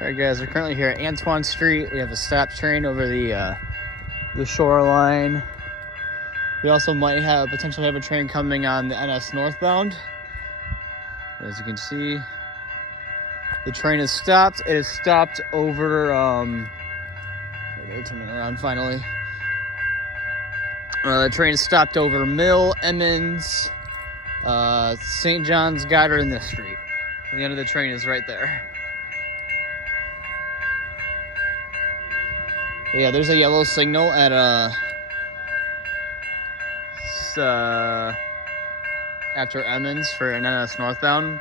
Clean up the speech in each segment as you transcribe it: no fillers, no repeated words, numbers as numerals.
Alright guys, we're currently here at Antoine Street. We have a stop train over the Shoreline. We also might potentially have a train coming on the NS northbound. As you can see, the train is stopped. It is stopped over, they're turning around finally. The train is stopped over Mill, Emmons, St. John's, Goddard, and this street. The end of the train is right there. Yeah, there's a yellow signal at after Emmons for an NS northbound.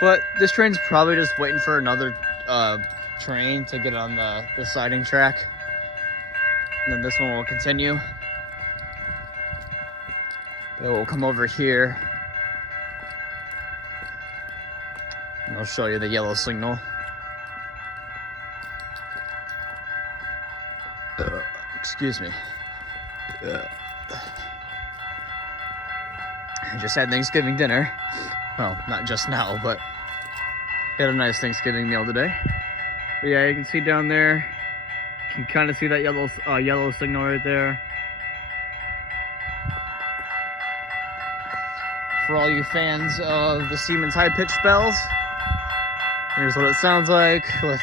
But this train's probably just waiting for another train to get on the siding track. And then this one will continue. It will come over here. And I'll show you the yellow signal. Excuse me. I just had Thanksgiving dinner. Well, not just now, but had a nice Thanksgiving meal today. But yeah, you can see down there. You can kind of see that yellow signal right there. For all you fans of the Siemens high-pitched bells, here's what it sounds like with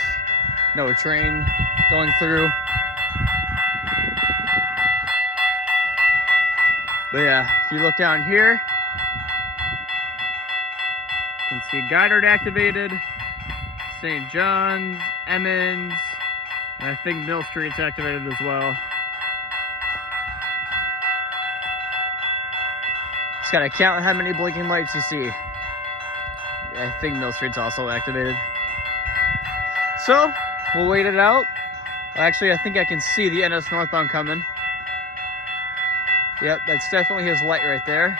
no train going through. But yeah, if you look down here, you can see Goddard activated, St. John's, Emmons, and I think Mill Street's activated as well. Just gotta count how many blinking lights you see. Yeah, I think Mill Street's also activated. So, we'll wait it out. Actually, I think I can see the NS northbound coming. Yep, that's definitely his light right there.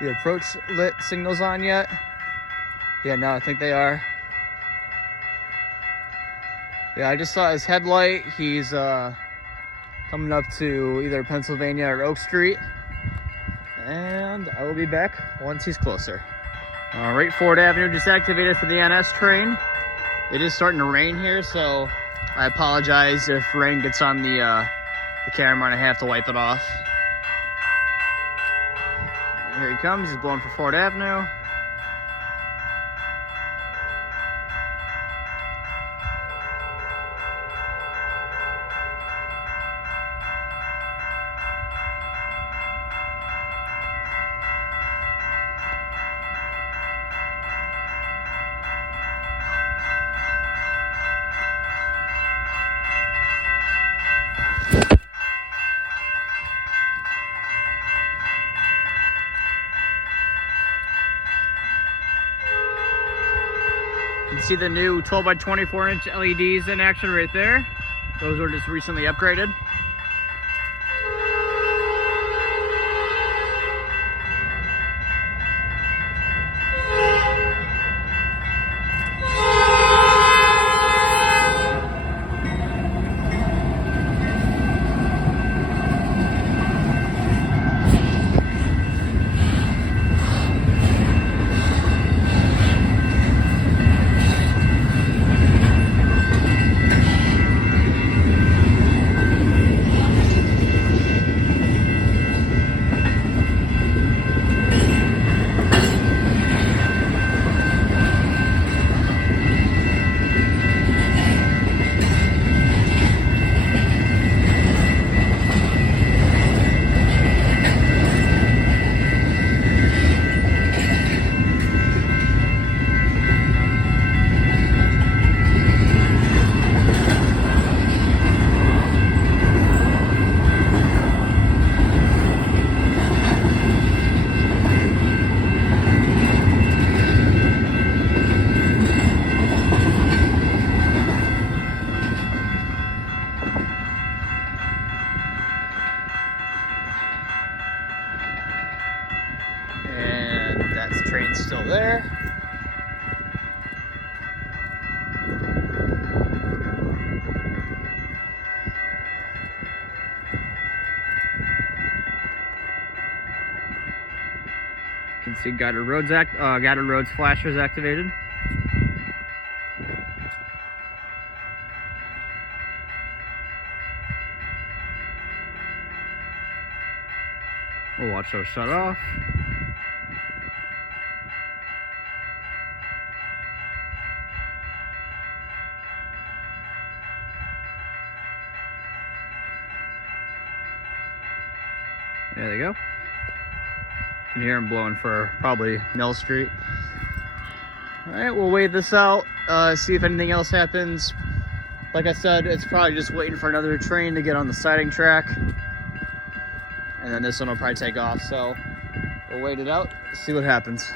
The approach lit signals on yet? Yeah, no, I think they are. Yeah, I just saw his headlight. He's coming up to either Pennsylvania or Oak Street. And I will be back once he's closer. Right, Ford Avenue just activated for the NS train. It is starting to rain here, so I apologize if rain gets on the camera and I have to wipe it off. And here he comes, he's blowing for Ford Avenue. You can see the new 12 by 24 inch LEDs in action right there. Those were just recently upgraded. That train's still there. You can see guided roads flashers activated. We'll watch those shut off. There they go. You can hear them blowing for probably Mill Street. All right, we'll wait this out, see if anything else happens. Like I said, it's probably just waiting for another train to get on the siding track. And then this one will probably take off. So we'll wait it out, see what happens.